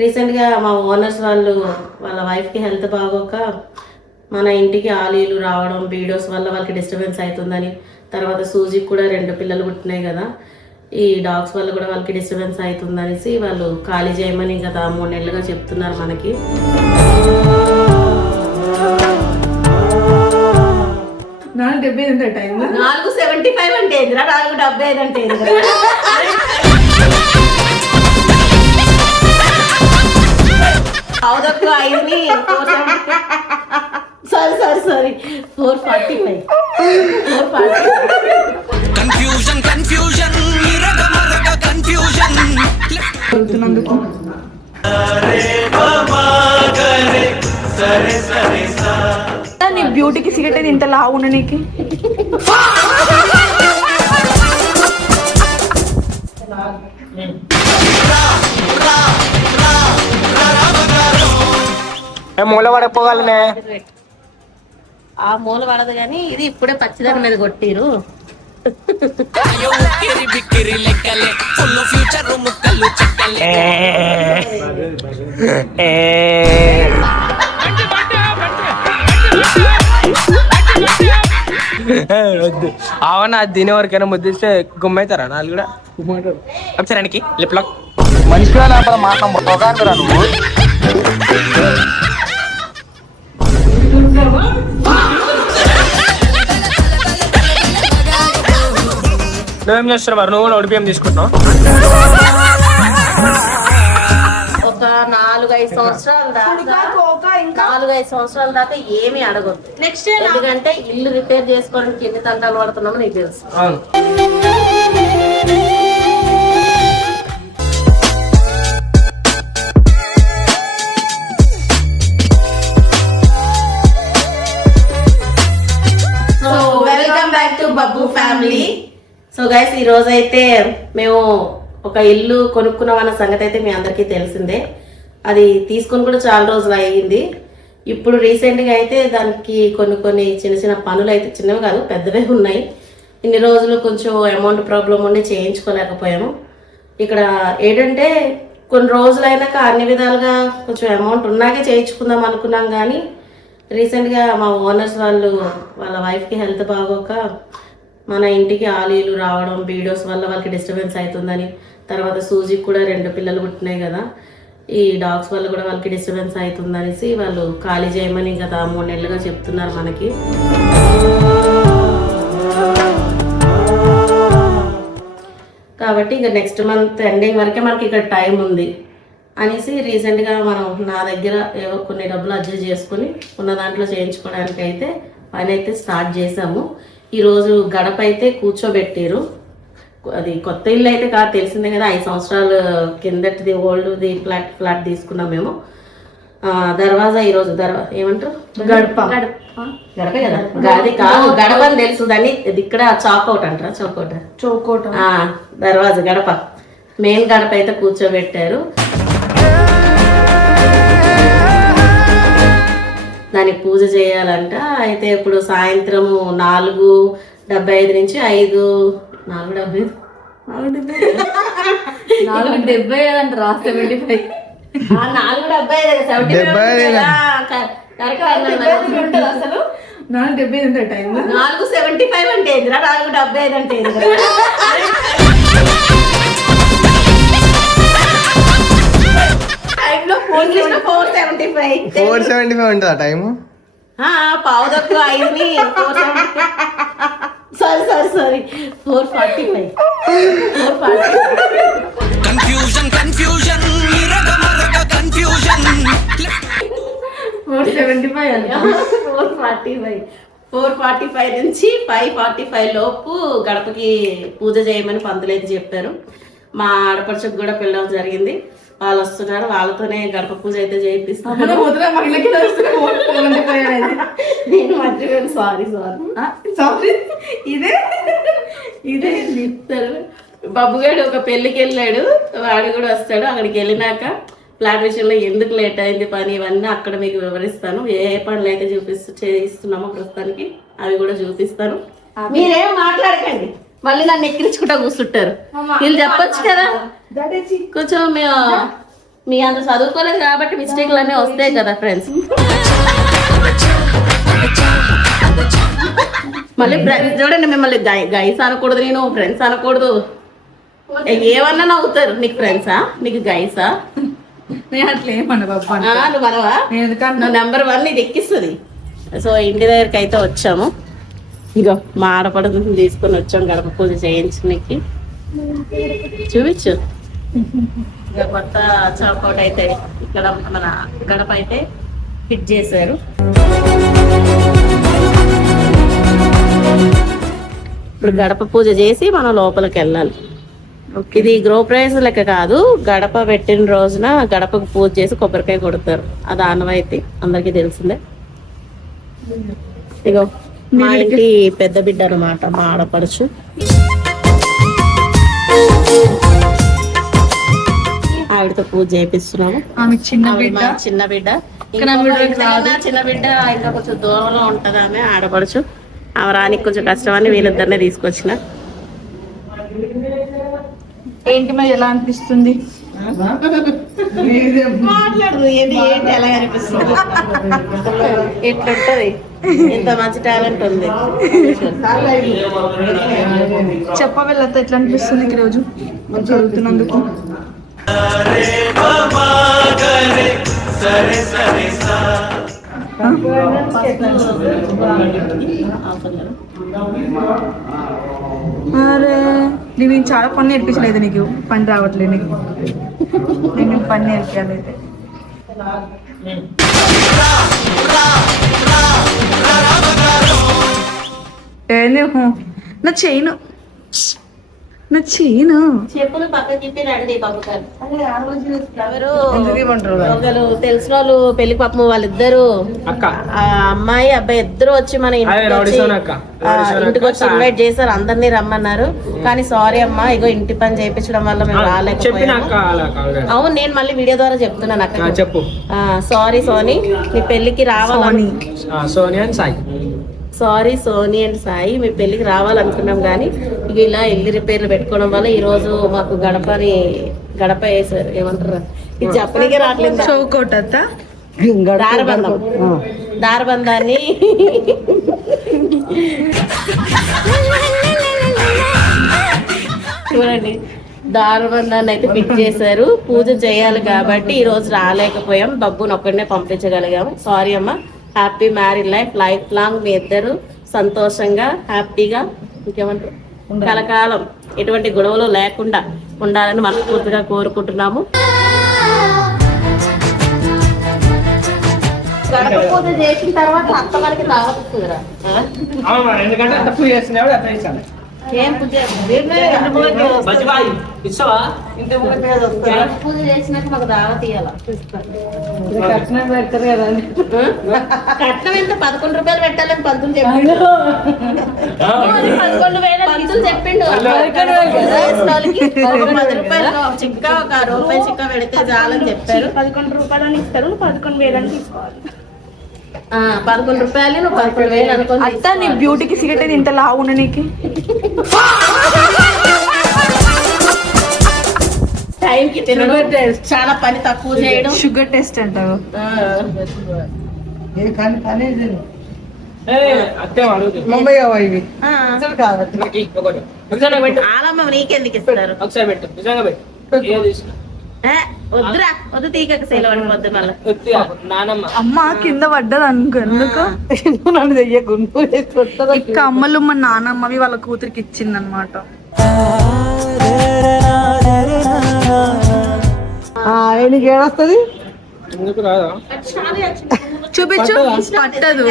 రీసెంట్గా మా ఓనర్స్ వాళ్ళ వైఫ్కి హెల్త్ బాగోక మన ఇంటికి ఆలీలు రావడం వీడియోస్ వల్ల వాళ్ళకి డిస్టర్బెన్స్ అవుతుందని, తర్వాత సూజీకి కూడా 2 పిల్లలు పుట్టినాయి కదా, ఈ డాగ్స్ వల్ల కూడా వాళ్ళకి డిస్టర్బెన్స్ అవుతుందనేసి వాళ్ళు ఖాళీ చేయమని గత 3 నెలలుగా చెప్తున్నారు మనకి. 4:75 టైం 4:75 అంటే ఏందిరా, 4:75 అంటే ఏందిరా? అవుదక్కు 5ని 4:70 సారీ 4:45 కన్ఫ్యూజన్ కన్ఫ్యూజన్ వెళ్తున్నందుకు నీ బ్యూటీకి సిగరెట్ అయితే ఇంత లావు ఉన్న నీకు మూల పడిపోగలనే ఆ మూల పడదు కానీ ఇది ఇప్పుడే పచ్చిదాని మీద కొట్టిరు. అవునా దీని వరకైనా ముద్దిస్తే గుమ్మవుతారా నాలుగు కూడా ఒకసారి లిప్లో మనిషి మాట్లాడుతురా నువ్వు. నువ్వేం చేస్తున్నావు మరి? నువ్వు కూడా ODPM తీసుకుంటున్నావు? ఒక 4-5 సంవత్సరాల దాకా ఏమీ అడగొద్దు. నెక్స్ట్ ఎందుకంటే ఇల్లు రిపేర్ చేసుకోవడానికి ఎన్ని తంటాలు పడుతున్నామో నీకు తెలుసు. So welcome back to Babbu family. So guys, ఈ రోజు అయితే మేము ఒక ఇల్లు కొనుక్కున్నామన్న సంగతి అయితే మీ అందరికీ తెలిసిందే. అది తీసుకొని కూడా చాలా రోజులు అయ్యింది. ఇప్పుడు రీసెంట్గా అయితే దానికి కొన్ని చిన్న చిన్న పనులు అయితే, చిన్నవి కాదు పెద్దవే ఉన్నాయి. ఇన్ని రోజులు కొంచెం అమౌంట్ ప్రాబ్లం ఉండి చేయించుకోలేకపోయాము. ఇక్కడ ఏంటంటే కొన్ని రోజులైనాక అన్ని విధాలుగా కొంచెం అమౌంట్ ఉన్నాకే చేయించుకుందాం అనుకున్నాం, కానీ రీసెంట్గా మా ఓనర్స్ వాళ్ళ వైఫ్కి హెల్త్ బాగోక మన ఇంటికి ఆలీలు రావడం వీడియోస్ వల్ల వాళ్ళకి డిస్టర్బెన్స్ అవుతుందని, తర్వాత సూజీకి కూడా 2 పిల్లలు పుట్టినాయి కదా, ఈ డాగ్స్ వల్ల కూడా వాళ్ళకి డిస్టర్బెన్స్ అవుతుందనేసి వాళ్ళు ఖాళీ చేయమని గత 3 నెలలుగా చెప్తున్నారు మనకి. కాబట్టి ఇంకా నెక్స్ట్ మంత్ ఎండింగ్ వరకే మనకి ఇక్కడ టైం ఉంది అనేసి రీసెంట్గా మనం నా దగ్గర ఏవో కొన్ని డబ్బులు అడ్జస్ట్ చేసుకుని ఉన్న దాంట్లో చేయించుకోవడానికి అయితే పని అయితే స్టార్ట్ చేసాము. ఈరోజు గడప అయితే కూర్చోబెట్టారు. అది కొత్త ఇల్లు అయితే కాదు, తెలిసిందే కదా, 5 సంవత్సరాల కిందటిది ఓల్డ్ది ఫ్లాట్ తీసుకున్నాం మేము. దర్వాజా ఈరోజు ఏమంటారు, గడప కదా, అది కాదు గడప అని తెలుసు, దాన్ని ఇక్కడ చాకౌట్ అంటారా, చౌకౌట్ దర్వాజా గడప, మెయిన్ గడప అయితే కూర్చోబెట్టారు. దానికి పూజ చేయాలంట. అయితే ఇప్పుడు సాయంత్రము 4:75 నుంచి 5 4:70 అంటారా 75 అసలు 4:75 టైం 4:75 అంటే ఏందిరా, 4:75 అంటే ఏందిరా? టైంలో 4:75 ఉంటుందా టైము? పావుదక్కు 5ని 4:70 సారీ 4:45 కన్ఫ్యూజన్ 4:75 అంటే 4:45 నుంచి 5:45 లోపు గడపకి పూజ చేయమని పంతులు అయితే చెప్పారు. మా ఆడపడుచుకు కూడా పెళ్ళడం జరిగింది, వాళ్ళు వస్తున్నారు, వాళ్ళతోనే గడప పూజ అయితే చేయిస్తాను. నేను మర్చిపోయాను, సారీ ఇదే చెప్తారు. బబ్బుగాడు ఒక పెళ్ళికి వెళ్ళాడు, వాడు కూడా వస్తాడు. అక్కడికి వెళ్ళినాక ఫ్లాట్ విషయంలో ఎందుకు లేట్ అయింది పని, ఇవన్నీ అక్కడ మీకు వివరిస్తాను. ఏ పనులు అయితే చేయిస్తున్నామో ప్రస్తుతానికి అవి కూడా చూపిస్తాను. మీరేం మాట్లాడకండి, మళ్ళీ నన్ను ఎక్కించుకుంటా కూర్చుంటారు. వీళ్ళు చెప్పొచ్చు కదా, కొంచెం మీ అంత చదువుకోలేదు కాబట్టి మిస్టేక్లు అన్నీ వస్తాయి కదా ఫ్రెండ్స్. మళ్ళీ ఫ్రెండ్స్ చూడండి, మిమ్మల్ని గైస్ అనకూడదు, నేను ఫ్రెండ్స్ అనకూడదు, ఏమన్నా నవ్వుతారు. నీకు ఫ్రెండ్సా, నీకు గైసా? నేను అట్లా ఏమన్నా బాబు నువ్వు మనవా? నువ్వు నెంబర్ 1 ఇది ఎక్కిస్తుంది. సో ఇంటి దగ్గరికి అయితే వచ్చాము. ఇగో మా ఆడపడుతుని తీసుకొని వచ్చాం గడప పూజ చేయించడానికి. చూపించు. ఇక కొత్త చౌకౌట్ అయితే ఇక్కడ మన గడప అయితే ఫిట్ చేశారు. ఇప్పుడు గడప పూజ చేసి మనం లోపలికి వెళ్ళాలి. ఇది గృహప్రవేశం లెక్క కాదు, గడప పెట్టిన రోజున గడపకు పూజ చేసి కొబ్బరికాయ కొడతారు. అది ఆనవాయితీ, అందరికీ తెలిసిందే. ఇగో మా ఇంటి పెద్ద బిడ్డ అనమాట, మా ఆడపడుచు. ఆవిడతో పూజ చేపిస్తున్నాము. చిన్న బిడ్డ చిన్న బిడ్డ ఇంకా కొంచెం దూరంలో ఉంటది ఆమె ఆడపడుచు. ఆమె రానికి కొంచెం కష్టమని వీళ్ళిద్దరినే తీసుకొచ్చిన. ఏంటి మరి ఎలా అనిపిస్తుంది? మాట్లాడదు ఏంటి ఏంటి ఎలా అనిపిస్తుంది, ఎట్లుంటది, ఎంత మంచి టాలెంట్ ఉంది. చెప్పవెళ్ళతో ఎట్లా అనిపిస్తుంది ఈ రోజు చదువుతున్నందుకు? అరే నేను చాలా పని నేర్పించలేదు, నీకు పని రావట్లేదు. నేను పని నేర్పించలేదు. నా చేయను చెప్పులు పక్కన తిప్పి రండి బాబు గారు. ఎవరు ఒకరు తెలిసిన వాళ్ళు పెళ్లి పాపం వాళ్ళిద్దరు ఆ అమ్మాయి అబ్బాయి ఇద్దరు వచ్చి మన ఇంటికి వచ్చి ఇన్వైట్ చేశారు, అందరినీ రమ్మన్నారు. కానీ సారీ అమ్మా, ఇగో ఇంటి పని చేయించడం వల్ల మేము రాలేకపోయాము. అవును, నేను మళ్ళీ వీడియో ద్వారా చెప్తున్నాను అక్క. చెప్పు. సారీ సోనీ, నీ పెళ్లికి రావాలని. సారీ సోనీ అండ్ సాయి, మీ పెళ్ళికి రావాలనుకున్నాం కానీ ఇక ఇలా ఇల్లు రిపేర్లు పెట్టుకోవడం వల్ల ఈ రోజు మాకు గడప వేసారు. ఏమంటారు ఇది చెప్పనికే రావట్లేదు. చౌకోట దారబంధాన్ని చూడండి, దారబంధాన్ని అయితే ఫిట్ చేశారు. పూజ చేయాలి కాబట్టి ఈ రోజు రాలేకపోయాం, బబ్బుని ఒక్కడనే పంపించగలిగాము. సారీ అమ్మా. Happy married life, lifelong మీ ఇద్దరు సంతోషంగా హ్యాపీగా ఇంకేమంటారు కలకాలం ఎటువంటి గొడవలు లేకుండా ఉండాలని మనస్ఫూర్తిగా కోరుకుంటున్నాము. గడప పూజ చేసిన తర్వాత అత్త మనకి రావస్తుందిరా. ఏం పూజ పూజ చేసినాక మాకు దావత్ ఇవ్వాల. కట్నం పెడతారు కదా, కట్నం ఎంత 11 రూపాయలు పెట్టాలని పంతులు చెప్పిండు. 11,000 పంతులు చెప్పిండు. 10 రూపాయలు చిక్క, ఒక రూపాయి చిక్క పెడితే చాలని చెప్పారు. 11 రూపాయలని ఇస్తారు, 11,000 తీసుకోవాలి. 11 రూపాయలు, నువ్వు 11,000 అనుకో. అత్త నీ బ్యూటీకి సిగరెట్ ఇంత లావు ఉన్న నీకు టైంకి తినడం, చాలా పని తక్కువ చేయడం. షుగర్ టెస్ట్ అంటావు. ముంబై ఇవి ఆలమ్మ నీకెందుకు ఇస్తారు? ఒకసారి పెట్టు, నిజంగా పెట్టు. వద్దురా, వద్దు తీగక శైలి పడిపోద్దు మళ్ళీ. అమ్మ కింద పడ్డది అనుకో, ఎందుకు నన్ను చెయ్యకుండా. ఇక్క అమ్మలు మా నాన్నమ్మవి వాళ్ళ కూతురికి ఇచ్చిందనమాట. ఏమొస్తుంది చూపించు. పట్టదు.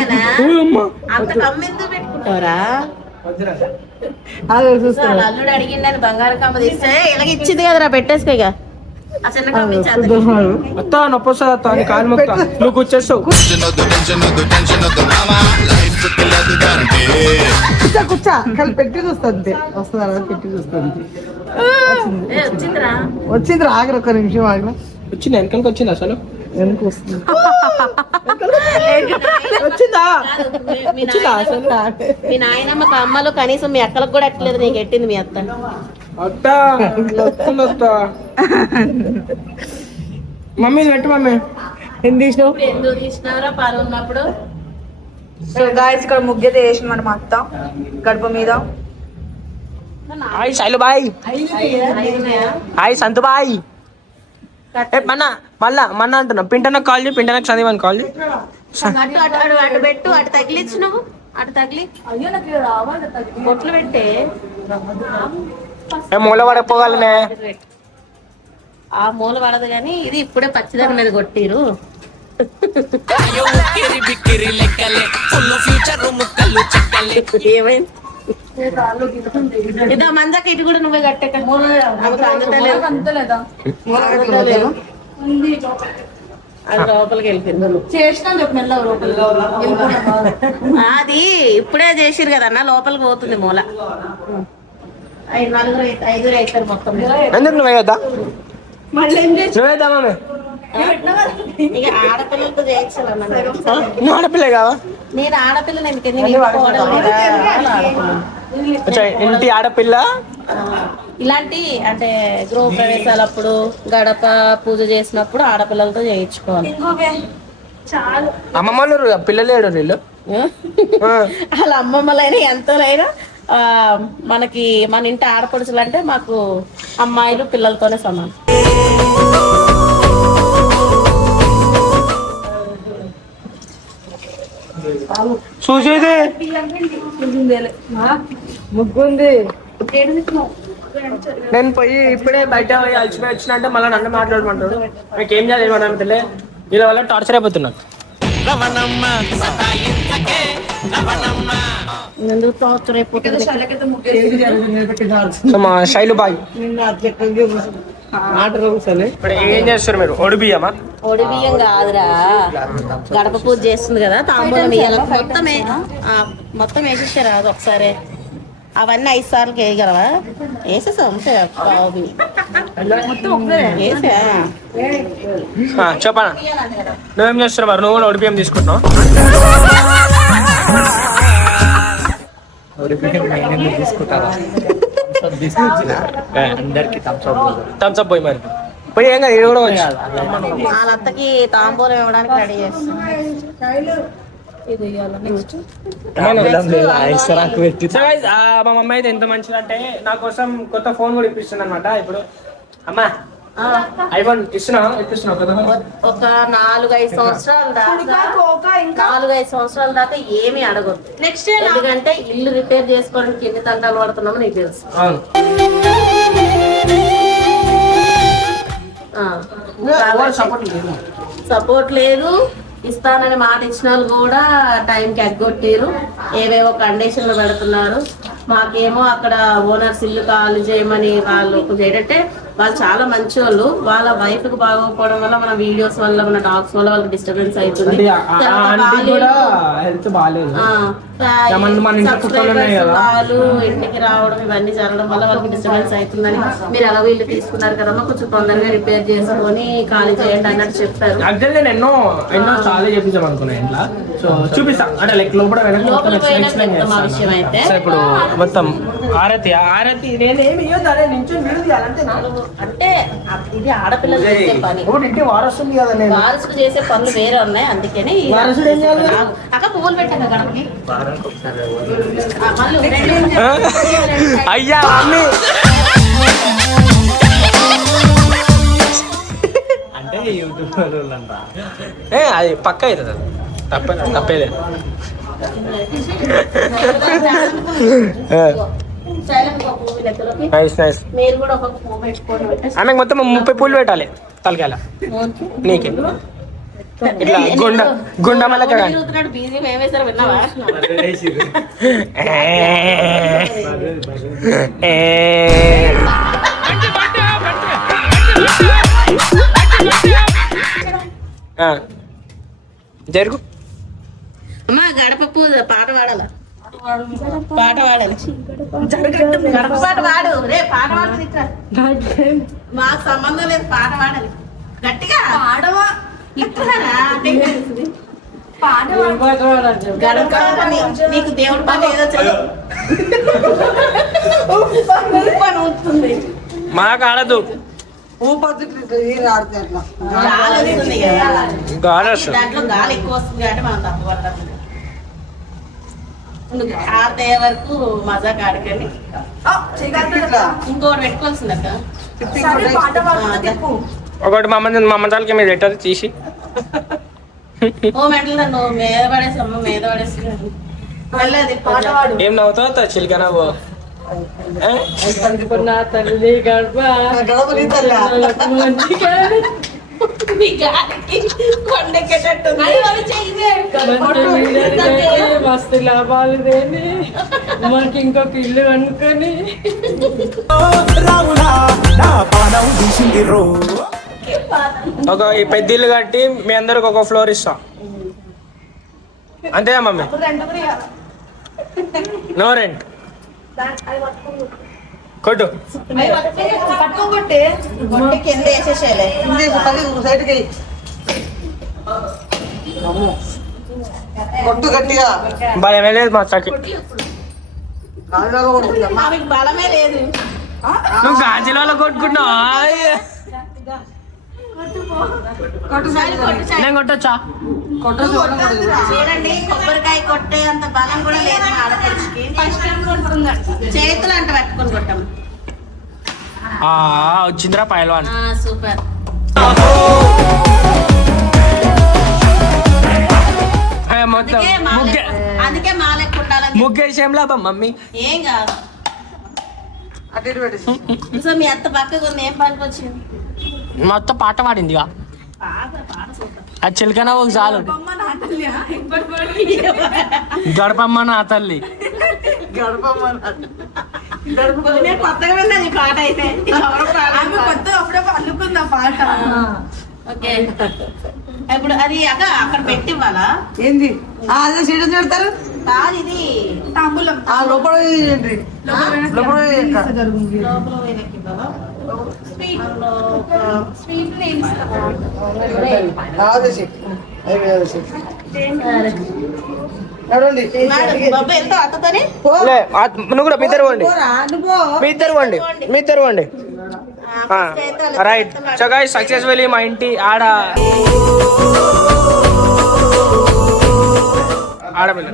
అంత కమ్మెందుకు పెట్టుకుంటావరా? అల్లుడు అడిగిందని బంగారం కమ్మ తీస్తే ఇలాగ ఇచ్చింది కదరా, పెట్టేసుకో. ఇక ఆ చిన్న కమ్మ ఇచ్చేది నొప్పి వస్తుంది, కాలు మొక్క నువ్వు కూర్చేస్తావు. కూర్చా పెట్టి చూస్తుంది, వస్తుంది పెట్టి చూస్తుంది. వచ్చిందిరా, వచ్చింది. ఆగరు, ఒక నిమిషం ఆగరా. వచ్చింది, వెనకాలకి వచ్చింది. అసలు ఎందుకు వస్తుంది? వచ్చిందా? మీ నాయనమ్మ అమ్మలు కనీసం మీ అక్కలకు కూడా ఎట్టలేదు, నీకు ఎట్టింది మీ అత్త. మమ్మీ ఇది పెట్టు మమ్మీ ఎందుకు తీసినావు ఎందుకు తీసినారా పని ఉన్నప్పుడు? సో గాయస్ ఇక్కడ ముగ్గైతే వేసింది మన అత్త గడప మీద. హాయ్ శైలు బాయ్, హాయ్ సంతు బాయ్. మళ్ళా అంటున్నా పింటనకు కాల్ చేయి, పింటనకు సందీపానికి కాల్ చేయి. అటు పెట్టు, అటు తగిలిచ్చు నువ్వు, అటు తగిలి బొట్లు పెట్టే మూల పడకపోగలనే. ఆ మూల పడదు కానీ ఇది ఇప్పుడే పచ్చిదాని మీద కొట్టిరు. ఏమైంది ఇదా మందకి ఇటు కూడా నువ్వే కట్టే అది లోపలికి వెళ్ళిపోయింది. చేసినా చెప్పు మెల్ల అది ఇప్పుడే చేసిరు కదన్నా, లోపలికి పోతుంది మూల. ఐదుగురు అవుతారు మొత్తం. ఎందుకు నువ్వు వేయద్దా? మళ్ళీ ఏం చేసి నువ్వేద్దా మమ్మీ? ఇక ఆడపిల్లలతో చేయించాలన్నా. నువ్వు ఆడపిల్లే కావా? నేను ఆడపిల్లని ఇంటి ఆడపిల్ల. ఇలాంటి అంటే గృహ ప్రవేశాలప్పుడు గడప పూజ చేసినప్పుడు ఆడపిల్లలతో చేయించుకోవాలి. అమ్మమ్మలు పిల్లలేడు వీళ్ళు. వాళ్ళ అమ్మమ్మలైనా ఎంతలైనా మనకి మన ఇంటి ఆడపడుచులు అంటే మాకు అమ్మాయిలు పిల్లలతోనే సమానం. చూసేది ముగ్గుంది. నేను పోయి ఇప్పుడే బయట పోయి అలసిపోయి వచ్చిన అంటే మళ్ళీ నన్ను మాట్లాడమంటాడు. నాకు ఏం చేయాలి ఏమన్నా వీళ్ళ వల్ల టార్చర్ అయిపోతున్నాను. ఎందుకు టార్చర్ అయిపోతుంది? మా శైలు బాయ్ ఆర్డర్ కూర్చొని ఇప్పుడు ఏం చేస్తారు మీరు? ఒడి బియ్యమా? ఒడి బియ్యం కాదురా, గడప పూజ చేస్తుంది కదా, తాంబూలం వేయాలి. మొత్తం వేసేసారా అది ఒకసారి? అవన్నీ 5 సార్లు వేయగలవా? వేసేసాం చెప్పనా? నువ్వేం చేస్తున్నావు మరి? నువ్వు కూడా ఒడి బియ్యం తీసుకుంటున్నావు? థమ్స్అప్ పోయి మరి పోయి ఏం కాదు, ఇది కూడా వచ్చి వాళ్ళంతకి తాంబూలం ఇవ్వడానికి రెడీ చేస్తాం. మా మమ్మీ అయితే ఎంత మంచిదంటే నా కోసం కొత్త ఫోన్ కూడా ఇప్పిస్తుంది అనమాట. ఇప్పుడు అమ్మా ఐఫోన్ ఇప్పిస్తున్నావు ఒక 4-5 సంవత్సరాల దాకా 4-5 సంవత్సరాల దాకా ఏమీ అడగొద్దు. నెక్స్ట్ ఎందుకంటే ఇల్లు రిపేర్ చేసుకోవడానికి ఎన్ని తంటాలు పడుతున్నామో నీకు తెలుసు. సపోర్ట్ లేదు. ఇస్తానని మాట ఇచ్చిన వాళ్ళు కూడా టైంకి ఎగ్గొట్టారు, ఏవేవో కండిషన్లు పెడుతున్నారు. మాకేమో అక్కడ ఓనర్స్ ఇల్లు ఖాళీ చేయమని వాళ్ళు ఏంటంటే వాళ్ళు చాలా మంచి వాళ్ళు. వాళ్ళ వైఫ్ కి బాగోకపోవడం వల్ల మన వీడియోస్ వల్ల మన డాగ్స్ వల్ల వాళ్ళకి డిస్టర్బెన్స్ అవుతుంది. వాళ్ళు ఇంటికి రావడం ఇవన్నీ జరగడం వల్ల వాళ్ళకి డిస్టర్బెన్స్ అవుతుందని మీరు ఎలా ఇల్లు తీసుకున్నారు కదమ్మా, కొంచెం తొందరగా రిపేర్ చేసుకొని ఖాళీ చేయండి అన్నట్టు చెప్పారు. నేను ఎన్నో చాలా చేపించాం అనుకున్నా ఇంట్లో. సో చూపిస్తా అంటే లైక్ లోపల మా విషయం అయితే ఇప్పుడు మొత్తం ఆరతి నేనేమి అంటే ఇది ఆడపిల్లలు చేసే పని, ఇంటి వారసుంది కదా. నేను వారసులు చేసే పనులు వేరే ఉన్నాయి, అందుకని అక్క పువ్వులు పెట్టాను గడపకి. అయ్యా మమ్మీ అంటే యూట్యూబ్ అది పక్క అవుతుంది, తప్పేదే. మీరు కూడా ఒక పువ్వు పెట్టుకోండి. ఆమెకు మొత్తం 30 పూలు పెట్టాలి తలకాల. నీకే ఇట్లా గుండ మళ్ళీ బిజీ ఏమేసారో విన్నావా? జరుగు అమ్మా గడప పూజ పాట పాడాల, పాట పాడాలి, గడప పాట పాడు. రే పాట పాడుతుంది, మాకు సంబంధం లేదు, పాట పాడాలి గట్టిగా. పాడవా నీకు దేవుడి పాట ఏదో మాకు ఆడదు. ఆడితే అట్లా గాలి వస్తుంది కదా, గాలి వస్తుంది. దాంట్లో గాలి ఎక్కువ వస్తుంది కాబట్టి మనం తప్పు పడుతుంది. ఆడే వరకు మజా కాడకండి. ఇంకోటి పెట్టుకోవాల్సింది అక్క. ఒకటి మా అమ్మ చాలకి మీద పెట్టారు తీసి. ఓ మెంటల్ నువ్వు మీద పడేసి అమ్మ మీద పడేసి వెళ్ళదు పాట పాడు. ఏం నవ్వుతావు చిలికనా బో? తల్లి గడప మీ గాలికి కొండెక్కేటట్టుంది. మస్తు లాభాలు దేని మనకి ఇంకొక ఇల్లు అనుకొని ఒక ఈ పెద్ద ఇల్లు కట్టి మీ అందరికి ఒక ఫ్లోర్ ఇస్తాం అంతేనా మమ్మీ? నో రెంట్ కొట్టు. పట్టుకోబట్టే కింద వేసేసేయాలి. సైడ్కి కొట్టు గట్టిగా భయం లేదు మా చకి. కాళ్ళలో కొడుతుంది. ఆమెకు బలమే లేదు. నువ్వు గాజులలో కొట్టుకున్నావు. నేను కొట్టొచ్చా? చూడండి కొబ్బరికాయ కొట్టే అంత బలం కూడా లేదు మా ఆడపడుచుకి. చేతులు అంట పట్టుకొని కొట్టాం. వచ్చిందిరా పైల్వాన్. సూపర్. మొత్తం అందుకే మాలెక్కు ఉండాలని. ముగ్గేసేం లాభం మమ్మీ. ఏం కాదు. అటు ఇటు పెట్టేసి సో మీ అత్త పక్కకు ఉంది, ఏం పనికి వచ్చింది? మొత్తం పాట పాడిందిగా. అది చిలకనా ఒక చాలు. గడపమ్మ నా తల్లి. కొత్తగా విన్నది పాట అయితే. కొత్త అప్పుడే అల్లుకుందా పాట. ఓకే ఇప్పుడు అది అక్కడ పెట్టి ఇవ్వాలా? ఏంది అదే సీట్ పెడతారు. కాదు ఇది తాంబూలం. లోపల ఏంటి లోపల లోపల వేయడానికి ఇవ్వాలా? బాబా ఎంతో అత్తతోనే నువ్వు కూడా మీ ఇద్దరు వండి, మీ ఇద్దరు వండి, మీ ఇద్దరు వండి. రైట్. సో గైస్ సక్సెస్ఫుల్లీ మా ఇంటి ఆడపిల్ల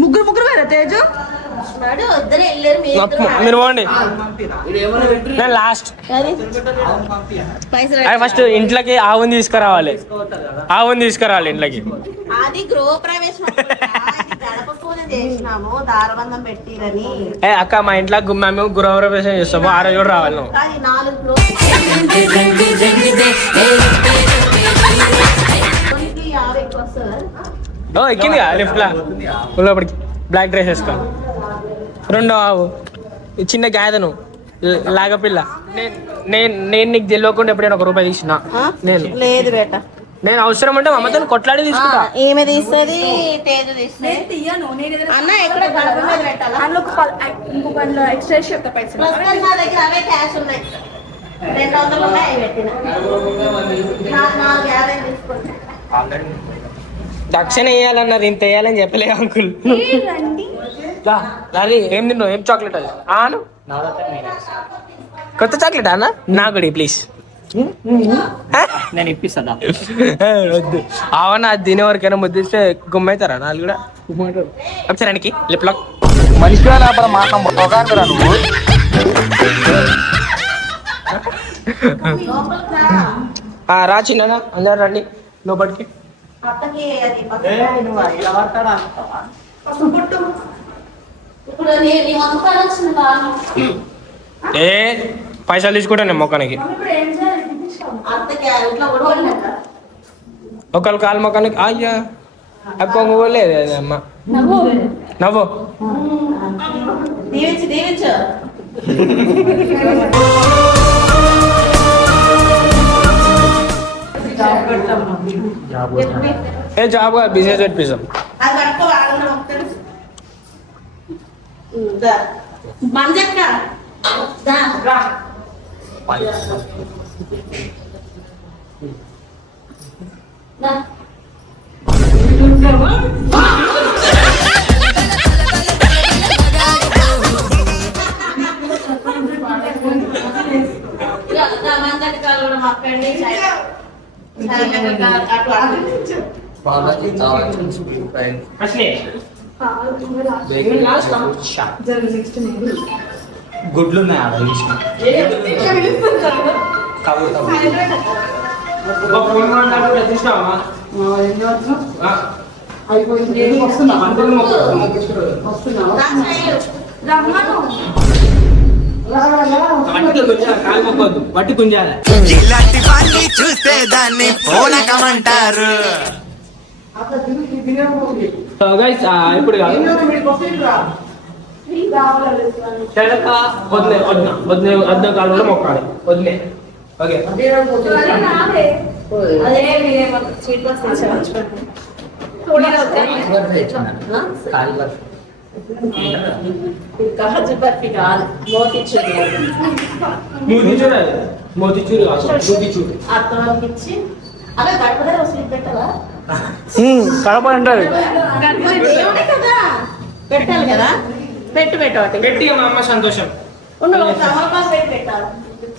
ముగ్గురు వేరే తేజు వద్దరు వెళ్ళారు మీరు పోండి. నేను లాస్ట్. ఫస్ట్ ఇంట్లోకి ఆవుని తీసుకురావాలి, ఆవుని తీసుకురావాలి ఇంట్లోకి. అది గృహప్రవేశం గడప పూజ చేసినాము, దారబంధం పెట్టిరని. అక్క మా ఇంట్లో మేము గృహప్రవేశం చేస్తాము, ఆ రోజు కూడా రావాలి నువ్వు. అది 4 ఓ ఎక్కిందిగా లిఫ్ట్ లా లోపలికి. బ్లాక్ డ్రెస్ వేసుకో. రెండో ఆవు చిన్న గాదను లాగపిల్ల. నేను నీకు తెలియకుండా ఎప్పుడైనా ₹1 తీసిన నేను లేదు బేట. నేను అవసరం అంటే అమ్మతో కొట్లాడి తీసుకుంటా. ఈమె తీస్తుంది, తేజు తీస్తుంది. అన్న ఎక్కడ గడప మీద పెట్టాలా? ప్రస్తుతం నా దగ్గర అవే క్యాష్ ఉన్నాయి. 200 ఉన్నాయి, అవి పెట్టిన 450 తీసుకుంటా. దక్షిణ వేయాలన్నారు, ఇంత వేయాలని చెప్పలే అంకుల్. లాలి ఏం తిన్నావు? ఏం చాక్లెట్ అది? ఆను కొత్త చాక్లెట్ అన్న నాకు ప్లీజ్. నేను ఇప్పిస్తా. వద్దు అవన్న అది తినే వరకైనా ముద్దిస్తే గుమ్మవుతారా నాలు కూడా ఒకసారికి లిప్ లాక్. మనిషిగా లేకపోతే మాట మొగాడురా నువ్వు. రా చిన్న అందరు రండి లోపలికి. అత్తకి అది ఇప్పుడు నీ వంకాయ వచ్చింది బాగా. ఏ పైసలు తీసుకుంటాను మొక్కనికి. అత్తకి ఇంట్లో కూడా వెళ్ళాక ఒకళ్ళు కాలు మొక్కనికి అయ్యా అక్కోలేదు అమ్మ నవ్వు. దీవించు దీవించు. ఏ జాబ్ బిజినెస్ పెట్టిస్తాం. అది పట్టుకో మంజక్క దా అసలే గుడ్లు ఉన్నాయి ఆడ ఫోన్ మాట్లాడుతూ చూసినావా అయిపోయింది వస్తున్నా వస్తున్నా కాలు మొక్కొద్దు పట్టి గుంజాలి. ఇలాంటి వాడిని చూస్తే దాన్ని పోనకమంటారు. సో గైస్ ఇప్పుడు కాదు చెడక వదిలే వదిలే అద్దె కాలు కూడా మొక్కాలి వదిలే. ఓకే మోతిచూరు మోతిచూరు కాదు మోతిచూరు అత్తవాళ్ళకిచ్చి అదే గడపదే వసూలు పెట్టాలా కడప అంటారు కదా పెట్టాలి కదా పెట్టు పెట్టి మా అమ్మ సంతోషం. ఉండు ఒక తమలపాకు పెట్టాలి.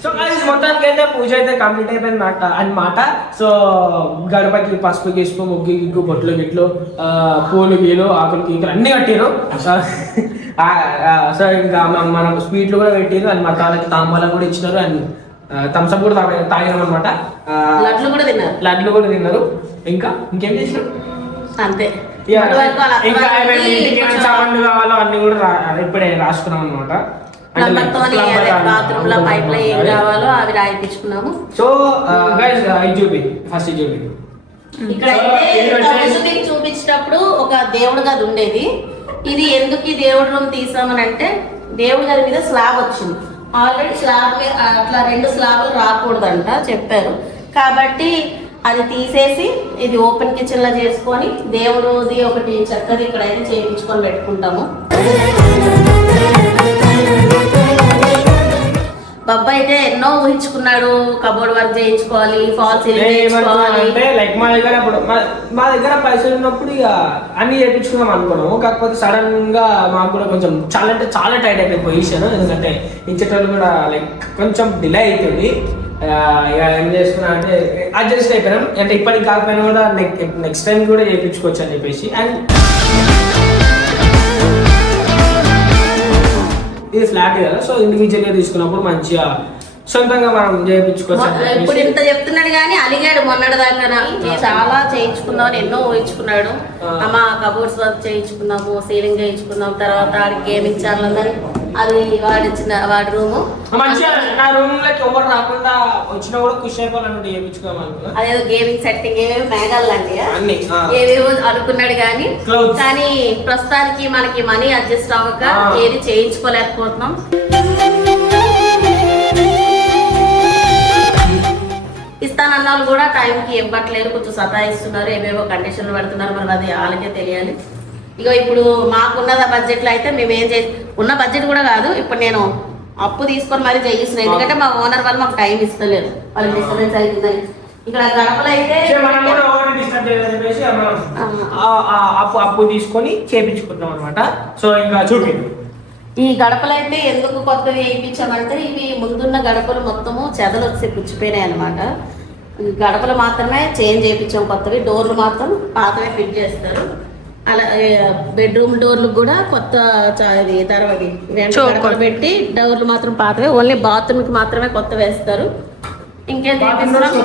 సో మొత్తానికి అయితే పూజ అయితే కంప్లీట్ అయిపోయింది అన్నమాట. సో గడపకి పసుపు గిసుపు ముగ్గు గిగ్గు బొట్లు గిట్లు పూలు గీలు ఆకులు గీకులు అన్ని కట్టిరు. సో ఇంకా మనం స్వీట్లు కూడా పెట్టిరు అండ్ మా తాళ్ళకి తాంబాలం కూడా ఇచ్చినారు అండ్ థమ్స్అప్ కూడా తాగినాం అనమాట. లడ్లు కూడా తిన్నారు. ఇంకేం చేసినారు అంతే. ఇంకా ఇంటికి ఏమైనా సామాన్లు కావాలో అన్ని కూడా ఇప్పుడే రాసుకున్నాం అనమాట. బాత్రూమ్ లో పైప్ లో ఏం కావాలో అవి రాయిపించుకున్నాము. సో గైస్ చూపి ఫస్ట్ చూపి ఇక్కడ చూపించేటప్పుడు ఒక దేవుడు గది ఉండేది. ఇది ఎందుకు ఈ దేవుడి రూమ్ తీసామని అంటే దేవుడి గది మీద స్లాబ్ వచ్చింది. ఆల్రెడీ స్లాబ్ మీద అట్లా 2 స్లాబ్లు రాకూడదంట చెప్పారు. కాబట్టి అది తీసేసి ఇది ఓపెన్ కిచెన్ లా చేసుకొని దేవుడిది ఒకటి చక్కది ఇక్కడైతే చేయించుకొని పెట్టుకుంటాము. బాబా అయితే ఎన్నో ఊహించుకున్నాడు. కబోర్డ్ వర్క్ చేయించుకోవాలి, ఫాల్ సీలింగ్ చేయించుకోవాలి. అంటే లైక్ మా దగ్గర పైసలు ఉన్నప్పుడు ఇక అన్ని చేయించుకున్నాం అనుకున్నాము. కాకపోతే సడన్ గా మాకు కూడా కొంచెం చాలా టైట్ అయిపోయింది పొజిషన్. ఎందుకంటే ఇచ్చేటోళ్ళు కూడా లైక్ కొంచెం డిలే అవుతుంది. ఇక ఏం చేస్తున్నా అంటే అడ్జస్ట్ అయిపోయినాం. అంటే ఇప్పటికి కాకపోయినా కూడా నెక్స్ట్ టైం కూడా చేయించుకోవచ్చు అని చెప్పేసి. అండ్ ఇది ఫ్లాట్ కదా, సో ఇండివిజువల్ గా తీసుకున్నప్పుడు మంచిగా సొంతంగా మనం చేయించుకోవచ్చు. ఇప్పుడు ఇంత చెప్తున్నాడు కానీ అలిగాడు మొన్నటి దాకా. చాలా చేయించుకుందామని ఎన్నో ఊహించుకున్నాడు. అమ్మ కబోర్డ్స్ వర్క్ చేయించుకున్నాము, సీలింగ్ చేయించుకున్నాం, తర్వాత గేమింగ్ ఛానల్ అది వాడి రూము మంచిగా నా రూమ్ లోకి ఎవరు రాకుండా వచ్చినా కూడా ఖుషి అయిపోవాలన్నట్టు చేయించుకోవాలనుకున్నా. అదేదో గేమింగ్ సెట్టింగ్ ఏవేవి మేఘాలండి అన్ని ఏవేవో అనుకున్నాడు కానీ ప్రస్తుతానికి మనకి మనీ అడ్జస్ట్ అవ్వక ఏది చేయించుకోలేకపోతున్నాం. ఇస్తానన్న వాళ్ళు కూడా టైంకి ఇవ్వట్లేదు, కొంచెం సతాయిస్తున్నారు, ఏవేవో కండిషన్లు పెడుతున్నారు. మరి అది వాళ్ళకే తెలియాలి. ఇక ఇప్పుడు మాకున్న బడ్జెట్లో అయితే మేము ఉన్న బడ్జెట్ కూడా కాదు. ఇప్పుడు నేను అప్పు తీసుకొని మరీ చేయిస్తున్నాను. ఎందుకంటే మా ఓనర్ వాళ్ళు మాకు టైం ఇస్తలేదు, వాళ్ళకి డిస్టర్బెన్స్ అవుతుందని. ఇక్కడ గడపలు అయితే అప్పు తీసుకొని చేయించుకుంటాం అనమాట. సో ఇంకా చూపి ఈ గడపలు అయితే ఎందుకు కొత్తవి వేయించామంటే ఇవి ముందున్న గడపలు మొత్తము చెదలు వచ్చి పుచ్చిపోయినాయి అనమాట. గడపలు మాత్రమే చేంజ్ చేయించాం కొత్తవి. డోర్లు మాత్రం పాతవే ఫిట్ చేస్తారు. అలా బెడ్రూమ్ డోర్లు కూడా కొత్త గడపలు పెట్టి డోర్లు మాత్రం పాతవే. ఓన్లీ బాత్రూమ్ కి మాత్రమే కొత్త వేస్తారు. ఇంకేం చేపిస్తున్నాం,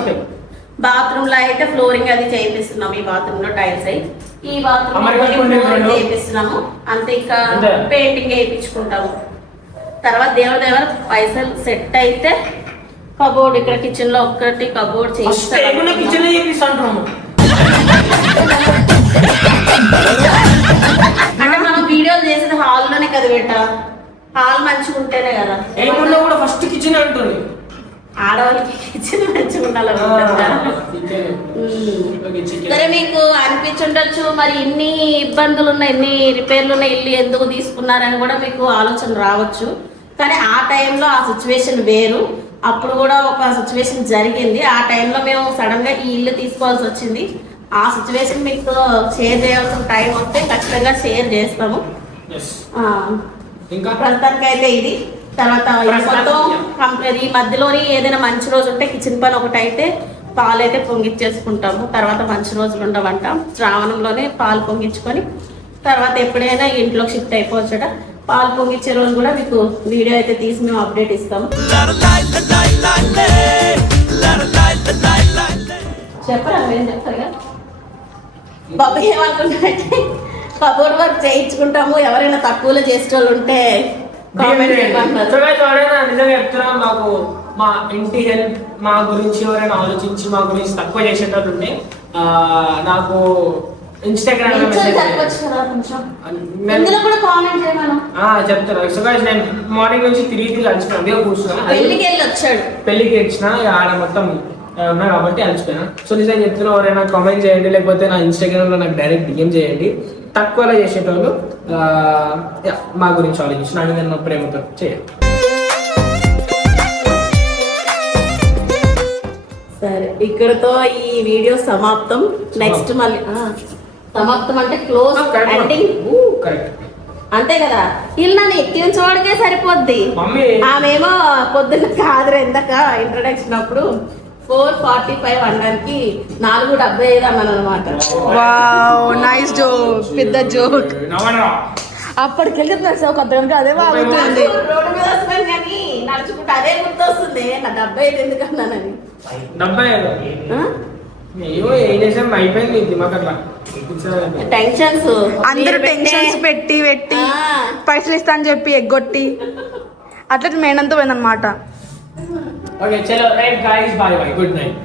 బాత్రూమ్ లో అయితే ఫ్లోరింగ్ అది చేయిస్తున్నాం. ఈ బాత్రూమ్ లో టైల్స్ అయి ఈ బాత్రూమ్ చేయిస్తున్నాము. అంతే. ఇంకా పెయింటింగ్ వేయించుకుంటాము. తర్వాత దేవుడి దగ్గర పైసలు సెట్ అయితే కబోర్డ్ ఇక్కడ కిచెన్ లో ఒక్కటి కబోర్డ్ చేయిస్తాము. అంటే మనం వీడియోలు చేసేది హాల్ లోనే కదా పెట్టా. హాల్ మంచిగా ఉంటేనే కదా. ఏమున్నా కూడా ఫస్ట్ కిచెన్ అంటుంది. ఆడవాళ్ళకి కిచెన్ మంచిగా ఉండాలనుకుంటా. సరే మీకు అనిపించుండొచ్చు మరి ఇన్ని ఇబ్బందులు ఉన్నాయి, ఇన్ని రిపేర్లు ఉన్నాయి, ఇల్లు ఎందుకు తీసుకున్నారని కూడా మీకు ఆలోచన రావచ్చు. కానీ ఆ టైంలో ఆ సిచ్యువేషన్ వేరు. అప్పుడు కూడా ఒక సిచ్యువేషన్ జరిగింది. ఆ టైంలో మేము సడన్ గా ఈ ఇల్లు తీసుకోవాల్సి వచ్చింది. ఆ సిచ్యువేషన్ మీకు షేర్ చేయాల్సిన టైం వస్తే ఖచ్చితంగా షేర్ చేస్తాము. ఇంకా ప్రస్తుతానికి అయితే ఇది. తర్వాత ఈ మొత్తం ఈ మధ్యలోని ఏదైనా మంచి రోజు ఉంటే కిచెన్ పని ఒకటి అయితే పాలు అయితే పొంగిచ్చేసుకుంటాము. తర్వాత మంచి రోజులు ఉండవంట. శ్రావణంలోనే పాలు పొంగించుకొని తర్వాత ఎప్పుడైనా ఇంట్లోకి షిఫ్ట్ అయిపోవచ్చట. పాలు పొంగిచ్చే రోజు కూడా మీకు వీడియో అయితే తీసి మేము అప్డేట్ ఇస్తాము. చెప్పరా ఏం చెప్తారుగా బాబు ఏమనుకుంటారంటే కబోర్డ్ వర్క్ చేయించుకుంటాము, ఎవరైనా తక్కువలో చేసేటోళ్ళు ఉంటే కామెంట్ చేయమంటారు. నిజంగా చెప్తున్నా, మాకు మా ఇంటి హెల్ప్ మా గురించి ఎవరైనా ఆలోచించి మా గురించి తక్కువ చేసేటట్టు ఉంటే నాకు ఇన్స్టాగ్రామ్ లో మెసేజ్ ఇందులో కూడా కామెంట్ చేయమను. చెప్తాను. సో గైస్ నేను మార్నింగ్ నుంచి తిరిగి అలసిపోయాను, అదే కూర్చున్నా. పెళ్లికి వెళ్ళి వచ్చాడు, పెళ్లికి వచ్చిన ఆడ మొత్తం ఉన్నా కాబట్టి అలసిపోయినా. సో నిజంగా చెప్తున్నా, ఎవరైనా కామెంట్ చేయండి, లేకపోతే నా ఇన్స్టాగ్రామ్ లో నాకు డైరెక్ట్ డిఎం చేయండి. తక్కువలో చేసేటోళ్ళు మా గురించి ఆలోచించి నా మీద ప్రేమతో చేయండి. సరే ఇక్కడతో ఈ వీడియో సమాప్తం. నెక్స్ట్ మళ్ళీ సమాప్తం అంటే క్లోజ్ ఎండింగ్ కరెక్ట్ అంతే కదా. వీళ్ళు నన్ను ఎక్కించోడికే సరిపోద్ది. మమ్మీ ఆమెమో పొద్దున్న కాదు ఇందాక ఇంట్రొడక్షన్ అప్పుడు 4:45 అనడానికి 4:75 అన్నాను అనమాట. వావ్ నైస్ జోక్, పెద్ద జోక్. అప్పటికెళ్ళి కొంతమంది అదే బాగుంటుంది. రోడ్డు మీద వస్తున్నాను కానీ నడుచుకుంటే అదే గుర్తొస్తుంది. నా 75 ఎందుకు అన్నానని. 75 ఏమో ఏం చేసాం, అయిపోయింది దిమాగ్ అట్లా. టెన్షన్స్ అందరూ టెన్షన్స్ పెట్టి పైసలు ఇస్తా అని చెప్పి ఎగ్గొట్టి అట్లా మేనంతా పోయిందనమాట. ఓకే చలో right guys, bye bye, good night.